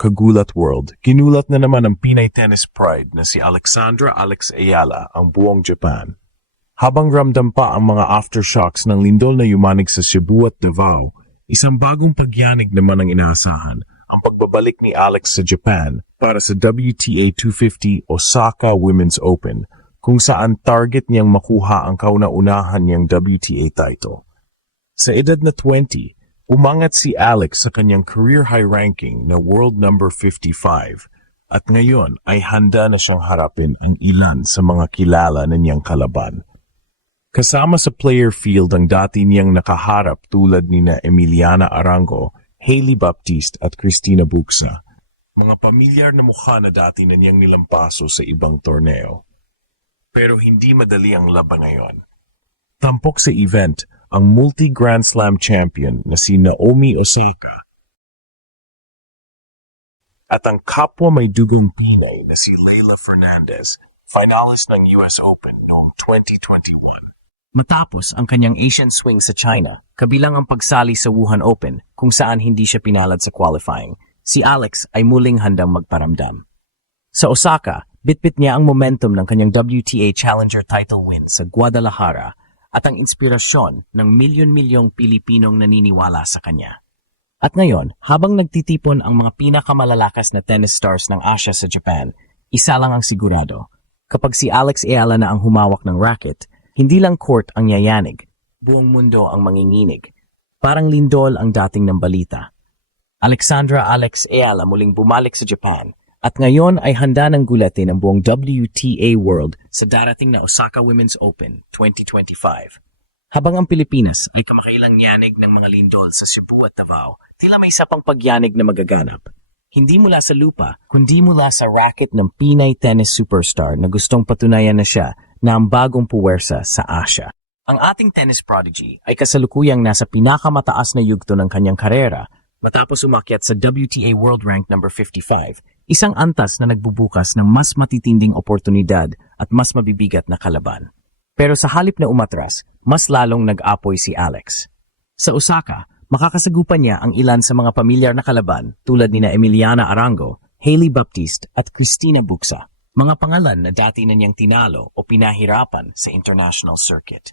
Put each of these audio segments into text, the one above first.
Kagulat World, ginulat na naman ng Pinay Tennis Pride na si Alexandra Alex Ayala ang buong Japan. Habang ramdam pa ang mga aftershocks ng lindol na yumanig sa Cebu at Davao, isang bagong pagyanig naman ang inaasahan, ang pagbabalik ni Alex sa Japan para sa WTA 250 Osaka Women's Open, kung saan target niyang makuha ang kauna-unahan niyang WTA title. Sa edad na 20, umangat si Alex sa kanyang career high ranking na world number 55 at ngayon ay handa na siyang harapin ang ilan sa mga kilala na niyang kalaban. Kasama sa player field ang dati niyang nakaharap tulad nina Emiliana Arango, Hailey Baptiste at Cristina Bucsa, mga pamilyar na mukha na dati na niyang nilampaso sa ibang torneo. Pero hindi madali ang laban ngayon. Tampok sa event ang multi-Grand Slam champion na si Naomi Osaka at ang kapwa may dugong Pinay na si Leylah Fernandez, finalist ng US Open noong 2021. Matapos ang kanyang Asian swing sa China, kabilang ang pagsali sa Wuhan Open kung saan hindi siya pinalad sa qualifying, si Alex ay muling handang magparamdam. Sa Osaka, bitbit niya ang momentum ng kanyang WTA Challenger title win sa Guadalajara at ang inspirasyon ng milyon-milyong Pilipinong naniniwala sa kanya. At ngayon, habang nagtitipon ang mga pinakamalalakas na tennis stars ng Asia sa Japan, isa lang ang sigurado. Kapag si Alex Ayala na ang humawak ng racket, hindi lang court ang yayanig, buong mundo ang manginginig. Parang lindol ang dating ng balita. Alexandra Alex Ayala muling bumalik sa Japan at ngayon ay handa ng gulatin ang buong WTA World sa darating na Osaka Women's Open 2025. Habang ang Pilipinas ay kamakailang yanig ng mga lindol sa Cebu at Davao, tila may isa pang pagyanig na magaganap. Hindi mula sa lupa, kundi mula sa racket ng Pinay tennis superstar na gustong patunayan na siya na ang bagong puwersa sa Asia. Ang ating tennis prodigy ay kasalukuyang nasa pinakamataas na yugto ng kanyang karera matapos umakyat sa WTA World Rank number 55, isang antas na nagbubukas ng mas matitinding oportunidad at mas mabibigat na kalaban. Pero sa halip na umatras, mas lalong nag-apoy si Alex. Sa Osaka, makakasagupan niya ang ilan sa mga pamilyar na kalaban tulad nina Emiliana Arango, Hailey Baptiste at Cristina Bucsa, mga pangalan na dati na niyang tinalo o pinahirapan sa international circuit.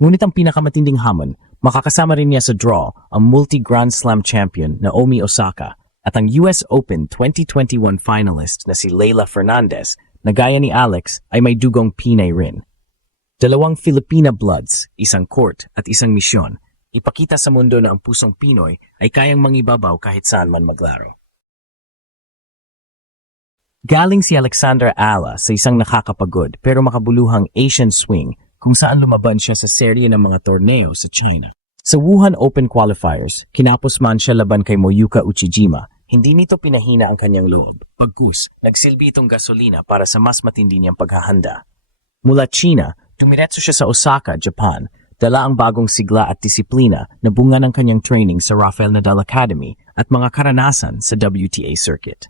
Ngunit ang pinakamatinding hamon, makakasama rin niya sa draw ang multi-Grand Slam champion Naomi Osaka at ang US Open 2021 finalist na si Leylah Fernandez na gaya ni Alex ay may dugong Pinay rin. Dalawang Filipina bloods, isang court at isang misyon, ipakita sa mundo na ang pusong Pinoy ay kayang mangibabaw kahit saan man maglaro. Galing si Alexandra Ayala sa isang nakakapagod pero makabuluhang Asian swing kung saan lumaban siya sa serye ng mga torneo sa China. Sa Wuhan Open qualifiers, kinapos man siya laban kay Moyuka Uchijima, hindi nito pinahina ang kanyang loob. Pagkus, nagsilbi itong gasolina para sa mas matindi niyang paghahanda. Mula China, dumiretso siya sa Osaka, Japan, dala ang bagong sigla at disiplina na bunga ng kanyang training sa Rafael Nadal Academy at mga karanasan sa WTA circuit.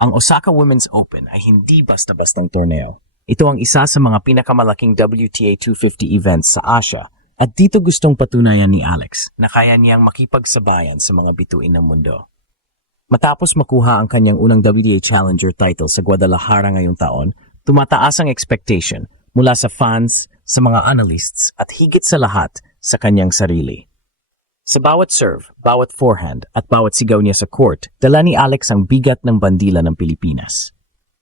Ang Osaka Women's Open ay hindi basta-bastang torneo. Ito ang isa sa mga pinakamalaking WTA 250 events sa Asia at dito gustong patunayan ni Alex na kaya niyang makipagsabayan sa mga bituin ng mundo. Matapos makuha ang kanyang unang WTA Challenger title sa Guadalajara ngayong taon, tumataas ang expectation mula sa fans, sa mga analysts at higit sa lahat sa kanyang sarili. Sa bawat serve, bawat forehand at bawat sigaw niya sa court, dala ni Alex ang bigat ng bandila ng Pilipinas.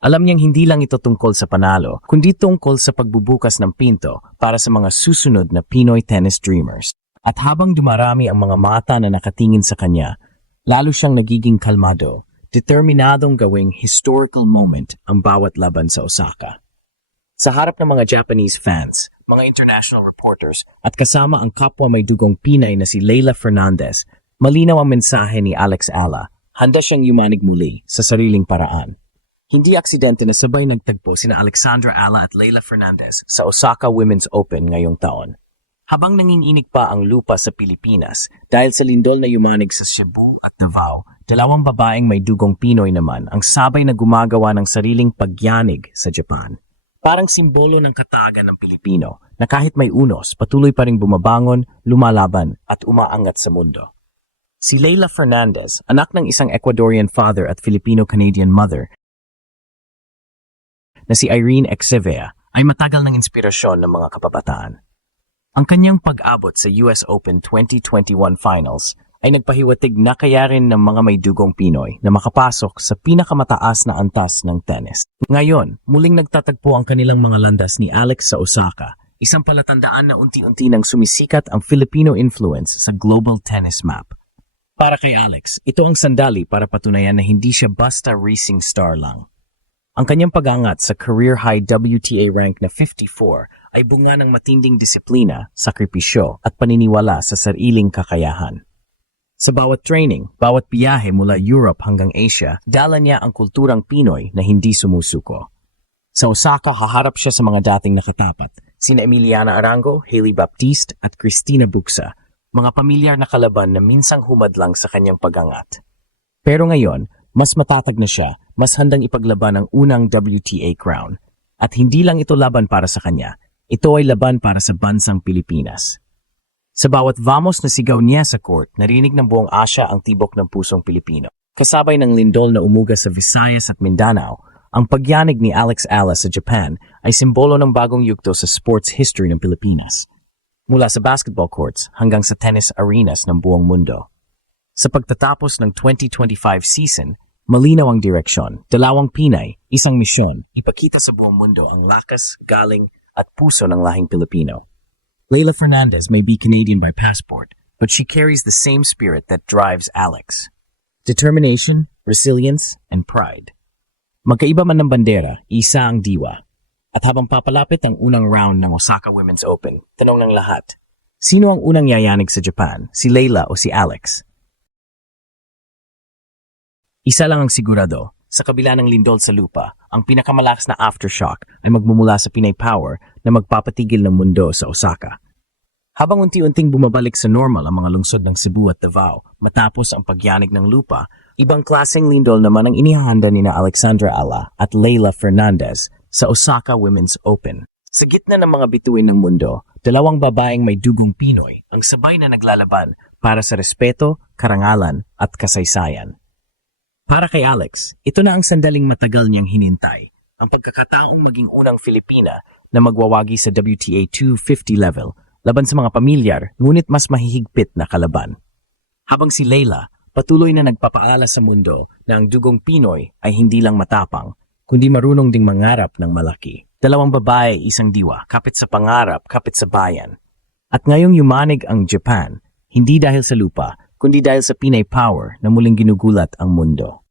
Alam niyang hindi lang ito tungkol sa panalo, kundi tungkol sa pagbubukas ng pinto para sa mga susunod na Pinoy tennis dreamers. At habang dumarami ang mga mata na nakatingin sa kanya, lalo siyang nagiging kalmado, determinadong gawing historical moment ang bawat laban sa Osaka. Sa harap ng mga Japanese fans, mga international reporters, at kasama ang kapwa may dugong Pinay na si Leylah Fernandez, malinaw ang mensahe ni Alex Ayala, handa siyang yumanig muli sa sariling paraan. Hindi aksidente na sabay nagtagpo sina Alexandra Ayala at Leylah Fernandez sa Osaka Women's Open ngayong taon. Habang nanginginig pa ang lupa sa Pilipinas dahil sa lindol na yumanig sa Cebu at Davao, dalawang babaeng may dugong Pinoy naman ang sabay na gumagawa ng sariling pagyanig sa Japan. Parang simbolo ng katagan ng Pilipino na kahit may unos, patuloy pa ring bumabangon, lumalaban at umaangat sa mundo. Si Leila Fernandez, anak ng isang Ecuadorian father at Filipino-Canadian mother, na si Irene Exevea, ay matagal ng inspirasyon ng mga kababataan. Ang kanyang pag-abot sa US Open 2021 Finals ay nagpahiwatig na kaya rin ng mga may dugong Pinoy na makapasok sa pinakamataas na antas ng tennis. Ngayon, muling nagtatagpo ang kanilang mga landas ni Alex sa Osaka, isang palatandaan na unti-unti nang sumisikat ang Filipino influence sa global tennis map. Para kay Alex, ito ang sandali para patunayan na hindi siya basta racing star lang. Ang kanyang pag-angat sa career-high WTA rank na 54 ay bunga ng matinding disiplina, sakripisyo at paniniwala sa sariling kakayahan. Sa bawat training, bawat biyahe mula Europe hanggang Asia, dala niya ang kulturang Pinoy na hindi sumusuko. Sa Osaka, haharap siya sa mga dating nakatapat, sina Emiliana Arango, Hailey Baptiste at Cristina Bucsa, mga pamilyar na kalaban na minsang humadlang sa kanyang pag-angat. Pero ngayon, mas matatag na siya, mas handang ipaglaban ang unang WTA crown. At hindi lang ito laban para sa kanya, ito ay laban para sa bansang Pilipinas. Sa bawat vamos na sigaw niya sa court, narinig ng buong Asya ang tibok ng pusong Pilipino. Kasabay ng lindol na umuga sa Visayas at Mindanao, ang pagyanig ni Alex Ala sa Japan ay simbolo ng bagong yugto sa sports history ng Pilipinas. Mula sa basketball courts hanggang sa tennis arenas ng buong mundo. Sa pagtatapos ng 2025 season, malinaw ang direksyon, dalawang Pinay, isang misyon, ipakita sa buong mundo ang lakas, galing at puso ng lahing Pilipino. Leila Fernandez may be Canadian by passport, but she carries the same spirit that drives Alex. Determination, resilience, and pride. Magkaiba man ng bandera, isa ang diwa. At habang papalapit ang unang round ng Osaka Women's Open, tanong ng lahat, sino ang unang yayanig sa Japan, si Leila o si Alex? Isa lang ang sigurado, sa kabila ng lindol sa lupa, ang pinakamalakas na aftershock ay magmumula sa Pinay Power na magpapatigil ng mundo sa Osaka. Habang unti-unting bumabalik sa normal ang mga lungsod ng Cebu at Davao matapos ang pagyanig ng lupa, ibang klaseng lindol naman ang inihahanda nina Alexandra Ala at Leila Fernandez sa Osaka Women's Open. Sa gitna ng mga bituin ng mundo, dalawang babaeng may dugong Pinoy ang sabay na naglalaban para sa respeto, karangalan at kasaysayan. Para kay Alex, ito na ang sandaling matagal niyang hinintay, ang pagkakataong maging unang Filipina na magwawagi sa WTA 250 level laban sa mga pamilyar ngunit mas mahihigpit na kalaban. Habang si Leila, patuloy na nagpapaala sa mundo na ang dugong Pinoy ay hindi lang matapang, kundi marunong ding mangarap ng malaki. Dalawang babae, isang diwa, kapit sa pangarap, kapit sa bayan. At ngayong yumanig ang Japan, hindi dahil sa lupa, kundi dahil sa Pinay Power na muling ginugulat ang mundo.